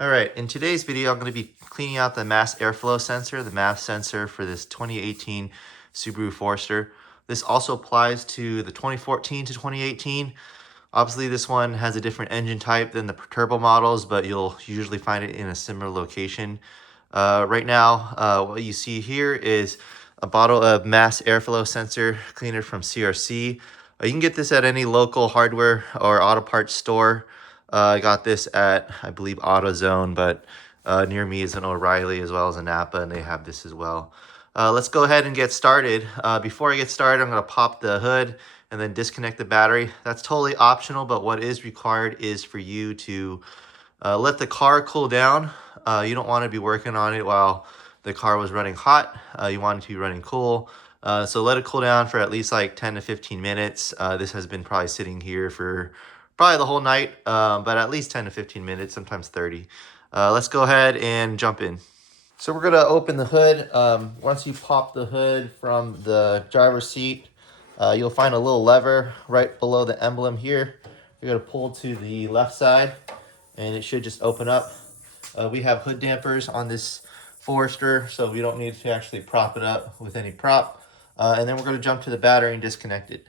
All right, in today's video, I'm going to be cleaning out the mass airflow sensor, the MAF sensor for this 2018 Subaru Forester. This also applies to the 2014 to 2018. Obviously, this one has a different engine type than the turbo models, but you'll usually find it in a similar location. Right now, what you see here is a bottle of mass airflow sensor cleaner from CRC. You can get this at any local hardware or auto parts store. I got this at, I believe, AutoZone, but near me is an O'Reilly as well as a Napa, and they have this as well. Let's go ahead and get started. Before I get started, I'm going to pop the hood and then disconnect the battery. That's totally optional, but what is required is for you to let the car cool down. You don't want to be working on it while the car was running hot. You want it to be running cool. So let it cool down for at least like 10 to 15 minutes. This has been probably sitting here for probably the whole night, but at least 10 to 15 minutes, sometimes 30. Let's go ahead and jump in. So we're gonna open the hood. Once you pop the hood from the driver's seat, you'll find a little lever right below the emblem here. You're gonna pull to the left side and it should just open up. We have hood dampers on this Forester, so we don't need to actually prop it up with any prop. And then we're gonna jump to the battery and disconnect it.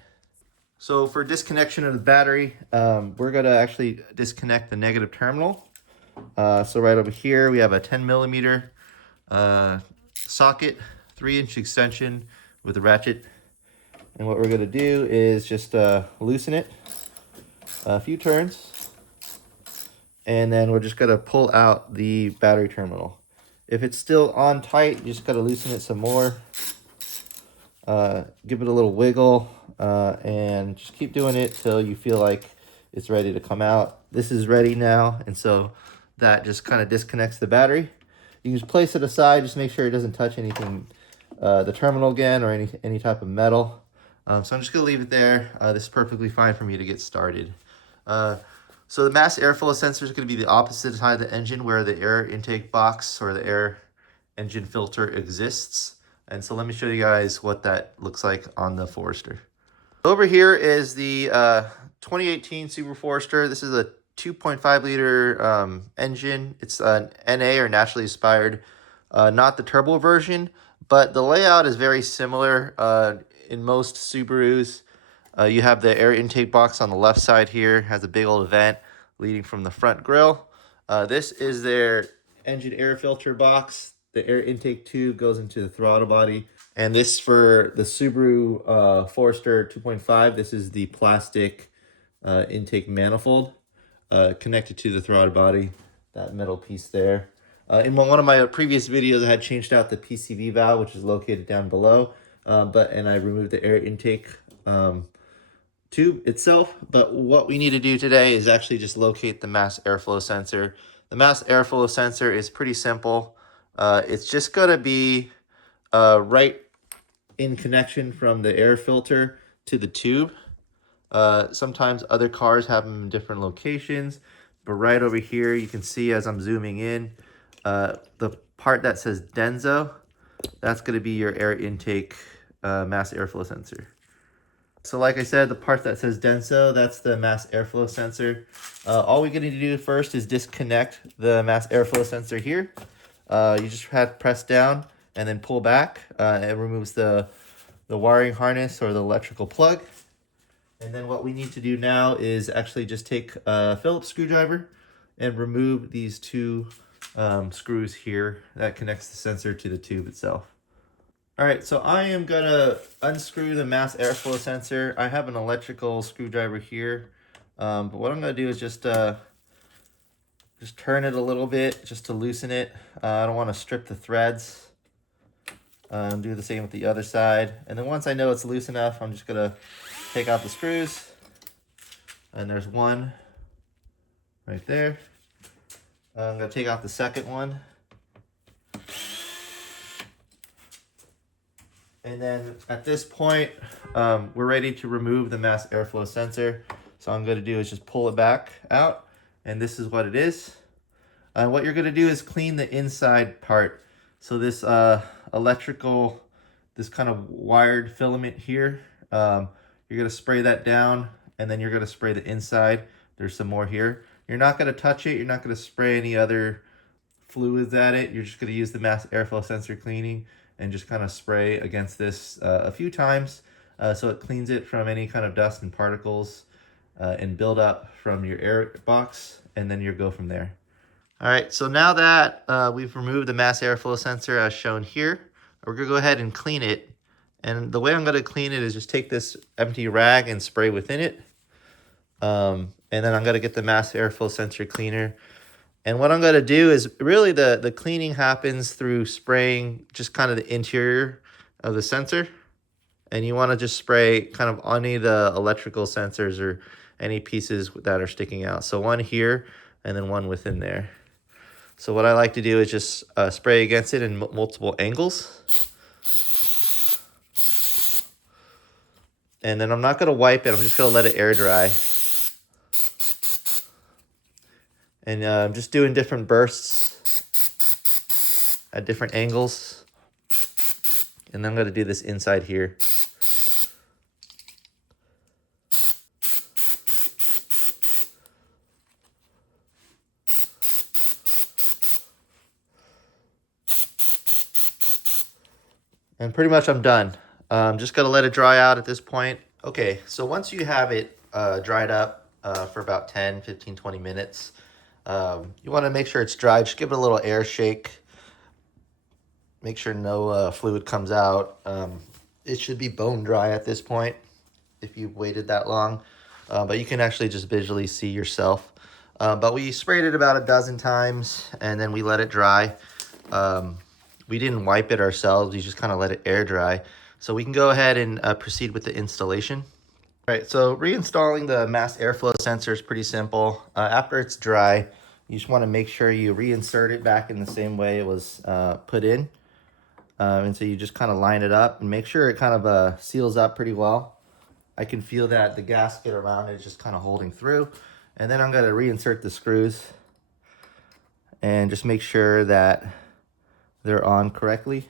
So for disconnection of the battery, we're gonna actually disconnect the negative terminal. So right over here, we have a 10 millimeter socket, 3-inch extension with a ratchet. And what we're gonna do is just loosen it a few turns. And then we're just gonna pull out the battery terminal. If it's still on tight, you just gotta loosen it some more. Give it a little wiggle and just keep doing it till you feel like it's ready to come out. This is ready now, and so that just kind of disconnects the battery. You can just place it aside, just make sure it doesn't touch anything, the terminal again, or any type of metal. So I'm just gonna leave it there. This is perfectly fine for me to get started. So the mass airflow sensor is going to be the opposite side of the engine where the air intake box or the air engine filter exists. And so let me show you guys what that looks like on the Forester. Over here is the 2018 Subaru Forester. This is a 2.5 liter engine. It's an NA or naturally aspired, not the turbo version, but the layout is very similar in most Subarus. You have the air intake box on the left side here, has a big old vent leading from the front grille. This is their engine air filter box. The air intake tube goes into the throttle body. And this for the Subaru Forester 2.5, this is the plastic intake manifold connected to the throttle body, that metal piece there. In one of my previous videos, I had changed out the PCV valve, which is located down below, and I removed the air intake tube itself. But what we need to do today is actually just locate the mass airflow sensor. The mass airflow sensor is pretty simple. It's just going to be right in connection from the air filter to the tube. Sometimes other cars have them in different locations, but right over here you can see as I'm zooming in, the part that says Denso, that's going to be your air intake mass airflow sensor. So like I said, the part that says Denso, that's the mass airflow sensor. All we're going to do first is disconnect the mass airflow sensor here. You just have to press down and then pull back. It removes the wiring harness or the electrical plug. And then what we need to do now is actually just take a Phillips screwdriver and remove these two screws here that connects the sensor to the tube itself. All right, so I am gonna unscrew the mass airflow sensor. I have an electrical screwdriver here, but what I'm gonna do is just turn it a little bit just to loosen it. I don't want to strip the threads. Do the same with the other side. And then once I know it's loose enough, I'm just gonna take out the screws. And there's one right there. I'm gonna take out the second one. And then at this point, we're ready to remove the mass airflow sensor. So all I'm gonna do is just pull it back out, and this is what it is. What you're gonna do is clean the inside part. So this electrical, this kind of wired filament here, you're gonna spray that down, and then you're gonna spray the inside. There's some more here. You're not going to touch it. You're not going to spray any other fluids at it. You're just going to use the mass airflow sensor cleaning and just kind of spray against this a few times so it cleans it from any kind of dust and particles and build up from your air box, and then you go from there. All right, so now that we've removed the mass airflow sensor as shown here, we're gonna go ahead and clean it. And the way I'm gonna clean it is just take this empty rag and spray within it. And then I'm gonna get the mass airflow sensor cleaner. And what I'm gonna do is really the cleaning happens through spraying just kind of the interior of the sensor. And you wanna just spray kind of any of the electrical sensors or any pieces that are sticking out. So one here and then one within there. So what I like to do is just spray against it in multiple angles. And then I'm not gonna wipe it, I'm just gonna let it air dry. And I'm just doing different bursts at different angles. And then I'm gonna do this inside here. And pretty much I'm done. Just gotta let it dry out at this point. Okay, so once you have it dried up for about 10, 15, 20 minutes, you wanna make sure it's dry. Just give it a little air shake. Make sure no fluid comes out. It should be bone dry at this point if you've waited that long, but you can actually just visually see yourself. But we sprayed it about a dozen times and then we let it dry. We didn't wipe it ourselves, we just kind of let it air dry. So we can go ahead and proceed with the installation. All right, so reinstalling the mass airflow sensor is pretty simple. After it's dry, you just want to make sure you reinsert it back in the same way it was put in. And so you just kind of line it up and make sure it kind of seals up pretty well. I can feel that the gasket around it is just kind of holding through. And then I'm going to reinsert the screws and just make sure that they're on correctly.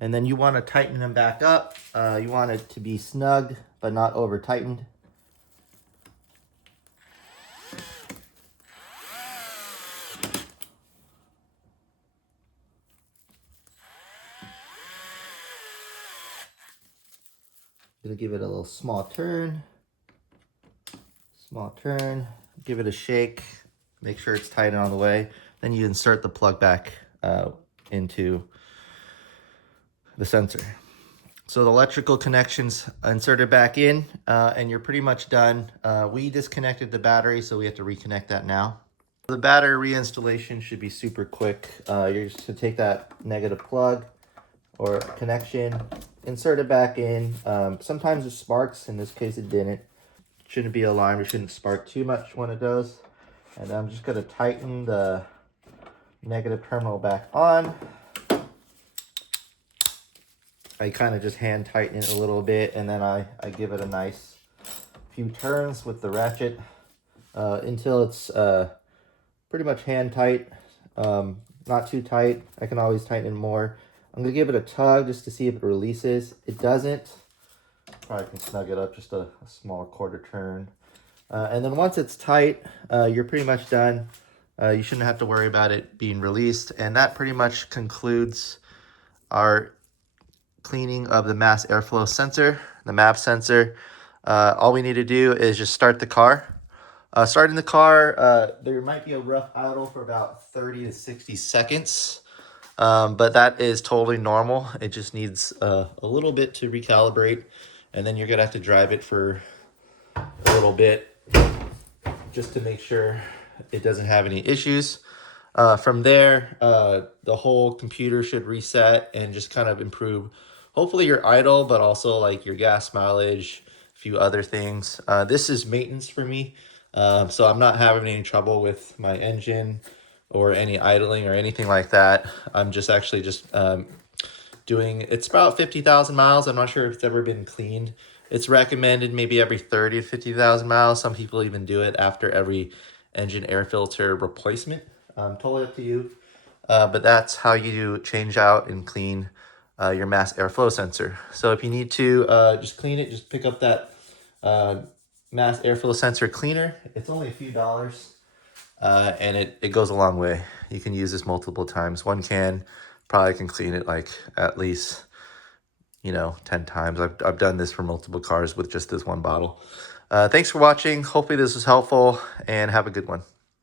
And then you want to tighten them back up. You want it to be snug, but not over tightened. Gonna give it a little small turn, give it a shake. Make sure it's tight on the way. Then you insert the plug back into the sensor. So the electrical connections inserted back in and you're pretty much done. We disconnected the battery, so we have to reconnect that now. The battery reinstallation should be super quick. You're just gonna take that negative plug or connection, insert it back in. Sometimes it sparks, in this case it didn't. Shouldn't be alarmed, it shouldn't spark too much when it does. And I'm just gonna tighten the negative terminal back on. I kind of just hand tighten it a little bit, and then I give it a nice few turns with the ratchet until it's pretty much hand tight, not too tight. I can always tighten it more. I'm gonna give it a tug just to see if it releases. It doesn't. Probably can snug it up just a small quarter turn. And then once it's tight, you're pretty much done. You shouldn't have to worry about it being released. And that pretty much concludes our cleaning of the mass airflow sensor, the MAF sensor. All we need to do is just start the car. Starting the car, there might be a rough idle for about 30 to 60 seconds. But that is totally normal. It just needs a little bit to recalibrate. And then you're gonna have to drive it for a little bit just to make sure it doesn't have any issues. From there, the whole computer should reset and just kind of improve, hopefully your idle, but also like your gas mileage, a few other things. This is maintenance for me, so I'm not having any trouble with my engine or any idling or anything like that. I'm just actually just doing, it's about 50,000 miles. I'm not sure if it's ever been cleaned. It's recommended maybe every 30 to 50,000 miles. Some people even do it after every engine air filter replacement. Totally up to you. But that's how you change out and clean your mass airflow sensor. So if you need to just clean it, just pick up that mass airflow sensor cleaner. It's only a few dollars, and it goes a long way. You can use this multiple times. One can probably can clean it like at least, you know, 10 times. I've done this for multiple cars with just this one bottle. Thanks for watching. Hopefully this was helpful, and have a good one.